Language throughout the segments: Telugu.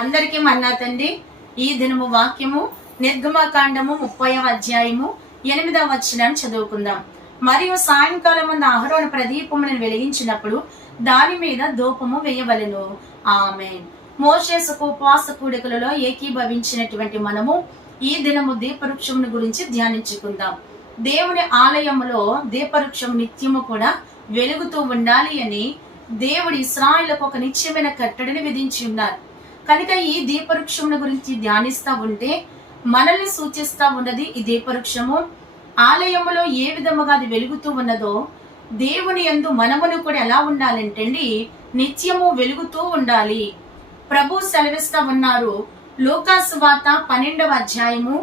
అందరికీ మన్నా తండ్రి. ఈ దినము వాక్యము నిర్గమకాండము 30వ అధ్యాయము 8వ వచనాన్ని చదువుకుందాం. మరియు సాయంకాలం ముందు అహరోను ప్రదీపములను వెలిగించినప్పుడు దాని మీద ధూపము వేయవలెను. ఆమేన్. మోషే ఉపవాస కూడికలలో ఏకీభవించినటువంటి మనము ఈ దినము దీపవృక్షమును గురించి ధ్యానించుకుందాం. దేవుని ఆలయములో దీపవృక్షం నిత్యము కూడా వెలుగుతూ ఉండాలి అని దేవుడు ఇశ్రాయేలుకు ఒక నిత్యమైన కట్టడిని విధించి ఉన్నారు. కనుక ఈ దీపవృక్షమును గురించి ధ్యానిస్తా ఉంటే మనల్ని సూచిస్తా ఉన్నది ఈ దీపవృక్షము. ఆలయములో ఏ విధముగా అది వెలుగుతూ ఉన్నదో దేవుని యందు మనమును కూడా ఎలా ఉండాలంటే నిత్యము వెలుగుతూ ఉండాలి. ప్రభు సెలవిస్తా ఉన్నారు. లూకాసు వార్త 12వ అధ్యాయము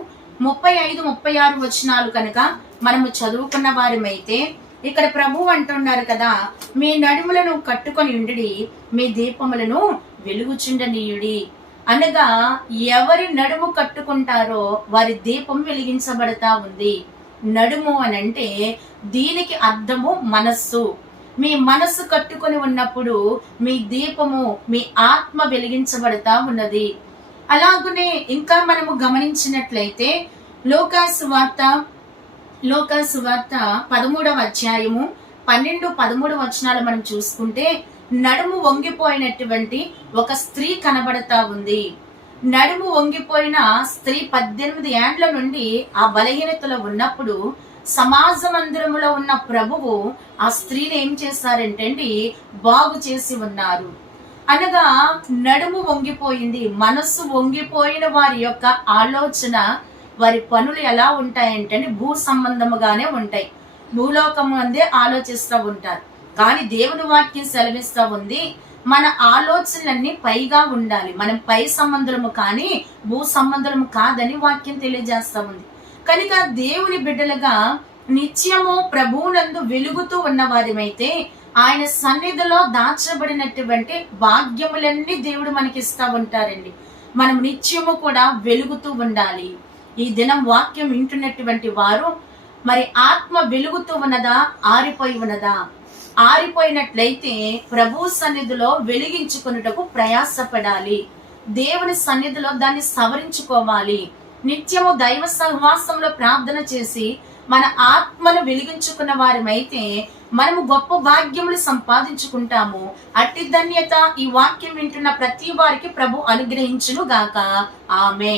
35-36 వచనాలు కనుక మనము చదువుకున్న వారమైతే ఇక్కడ ప్రభు అంటున్నారు కదా, మీ నడుములను కట్టుకొని ఉండి మీ దీపములను వెలుగుచుండనీయుడి. అనగా ఎవరి నడుము కట్టుకుంటారో వారి దీపం వెలిగించబడతా ఉంది. నడుము అనంటే దీనికి అర్థము మనస్సు. మీ మనస్సు కట్టుకొని ఉన్నప్పుడు మీ దీపము, మీ ఆత్మ వెలిగించబడతా ఉన్నది. అలాగునే ఇంకా మనము గమనించినట్లయితే లూకాసు వార్త 13వ అధ్యాయము 12-13 వచనాలు మనం చూసుకుంటే నడుము వంగిపోయినటువంటి ఒక స్త్రీ కనబడతా ఉంది. నడుము వంగిపోయిన స్త్రీ 18 ఏండ్ల నుండి ఆ బలహీనతలో ఉన్నప్పుడు సమాజ మందిరములో ఉన్న ప్రభువు ఆ స్త్రీని ఏం చేశారంటే బాగు చేసి ఉన్నారు. అనగా నడుము వంగిపోయింది, మనస్సు వంగిపోయిన వారి యొక్క ఆలోచన, వారి పనులు ఎలా ఉంటాయంటే భూ సంబంధముగానే ఉంటాయి. భూలోకము అందే ఆలోచిస్తూ ఉంటారు. కానీ దేవుని వాక్యం సెలవిస్తూ ఉంది, మన ఆలోచనలన్నీ పైగా ఉండాలి. మనం పై సంబంధము కానీ భూ సంబంధము కాదని వాక్యం తెలియజేస్తా ఉంది. కనుక దేవుని బిడ్డలుగా నిత్యము ప్రభువునందు వెలుగుతూ ఉన్న వారిమైతే ఆయన సన్నిధిలో దాచబడినటువంటి భాగ్యములన్నీ దేవుడు మనకి ఇస్తా ఉంటారండి. మనం నిత్యము కూడా వెలుగుతూ ఉండాలి. ఈ దినం వాక్యం వింటున్నటువంటి వారు మరి ఆత్మ వెలుగుతూ ఉన్నదా, ఆరిపోయి ఉన్నదా? ఆరిపోయినట్లయితే ప్రభు సన్నిధిలో వెలిగించుకున్నటకు ప్రయాసపడాలి. దేవుని సన్నిధిలో దాన్ని సవరించుకోవాలి. నిత్యము దైవ సహవాసంలో ప్రార్థన చేసి మన ఆత్మను వెలిగించుకున్న వారమైతే మనము గొప్ప భాగ్యములు సంపాదించుకుంటాము. అట్టి ధన్యత ఈ వాక్యం వింటున్న ప్రతి వారికి ప్రభు అనుగ్రహించును గాక. ఆమేన్.